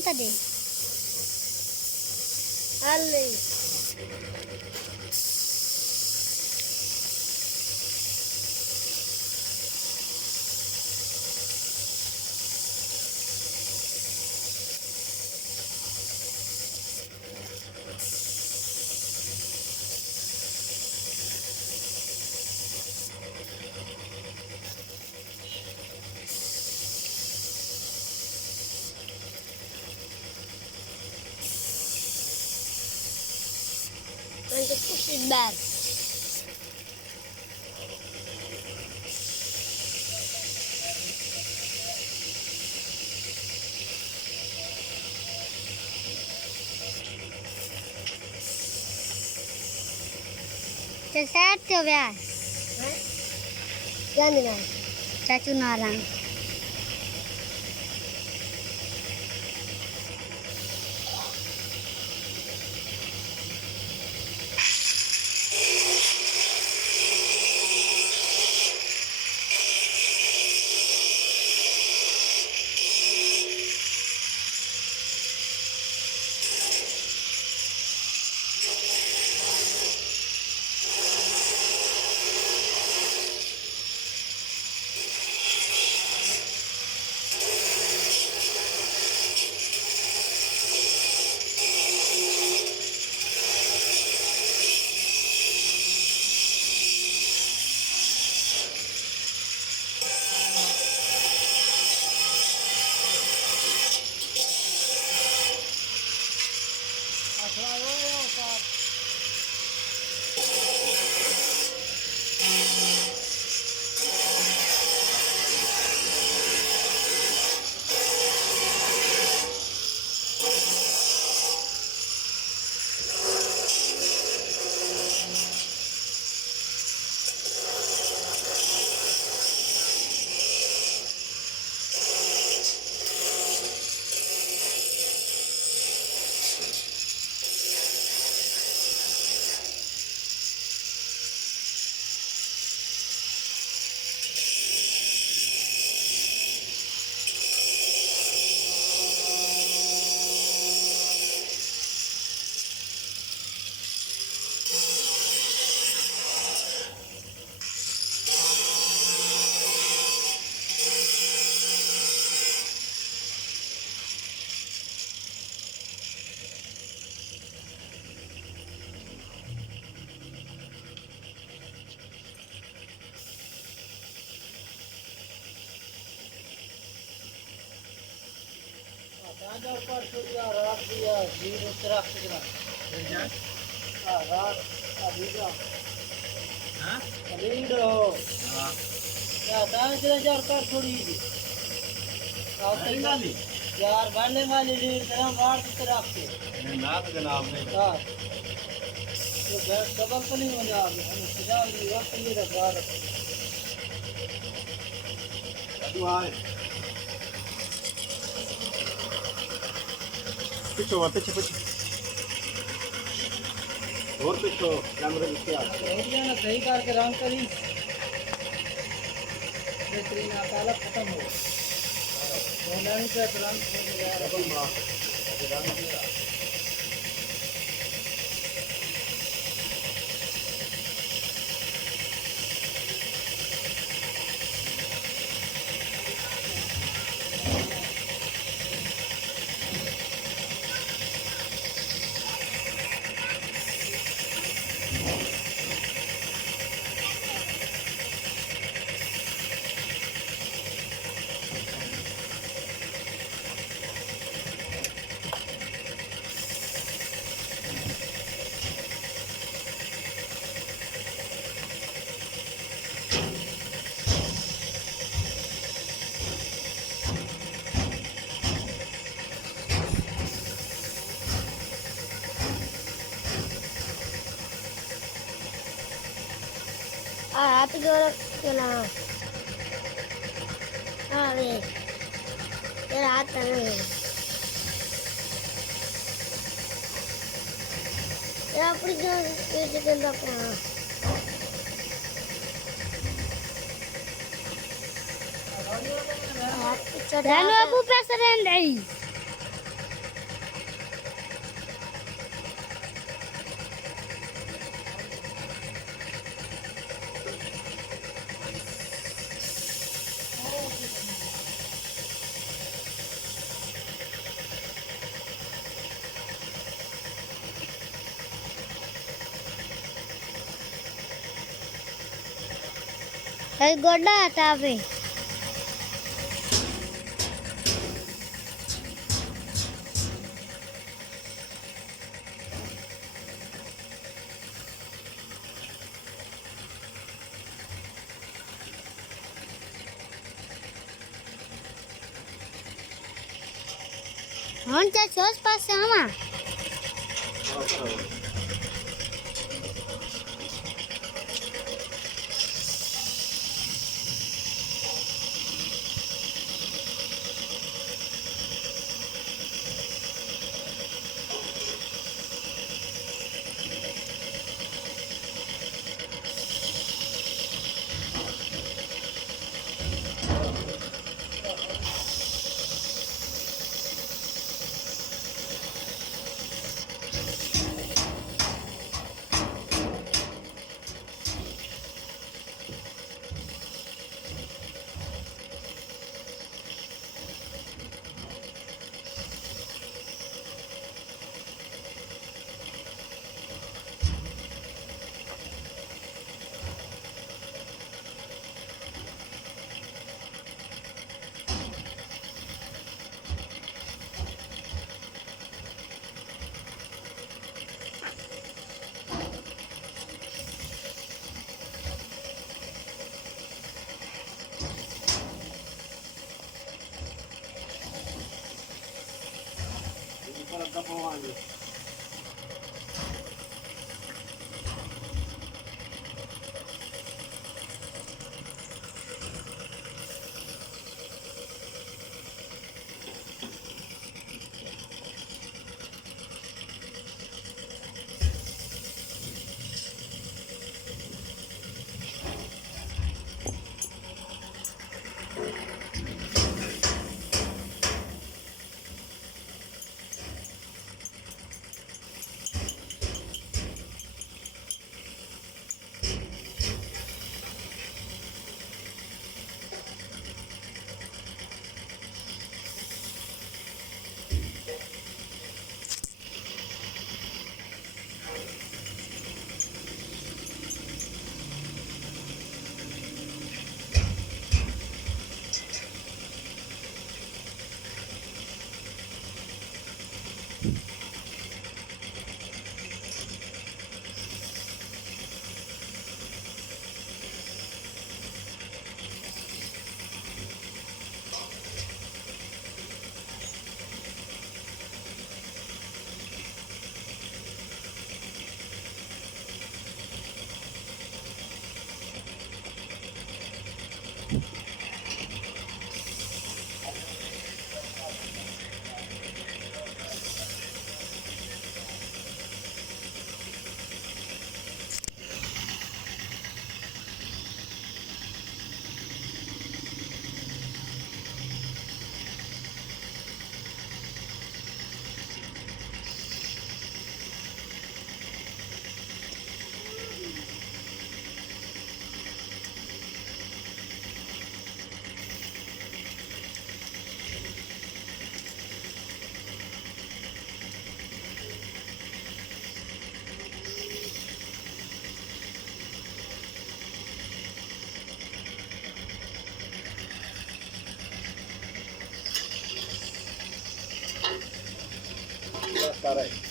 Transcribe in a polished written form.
बांधता दे अल्ले and just push it back. Just add to that. Jangan, cacu narang. पर सूर्या रात दिया जीव उत्तरा सुगरा हां रात अभिगा हां लीडो हां क्या दान जरा जार कर थोड़ी जी और तंगाली यार बनने वाली लीड तरह मार की तरफ से नाथ जनाब ने हां तो बस डबल तो नहीं हो जाएगा हम सजा ली वक्त ये रखा तू आए पिछो और पिछो कैमरे पीछे आ एरिया ना सही करके रंग करी बेहतरीन पहला खत्म हो ऑनलाइन पे रंग यार अब रंग दिया Happy girl, you know. Ah, wait. You're hot, yeah, pretty good. You can look now. Then we'll put pressure in there. હવે ગોડા હતા હવે. હણ ત્યાં ચોસ પાસે આમાં All right.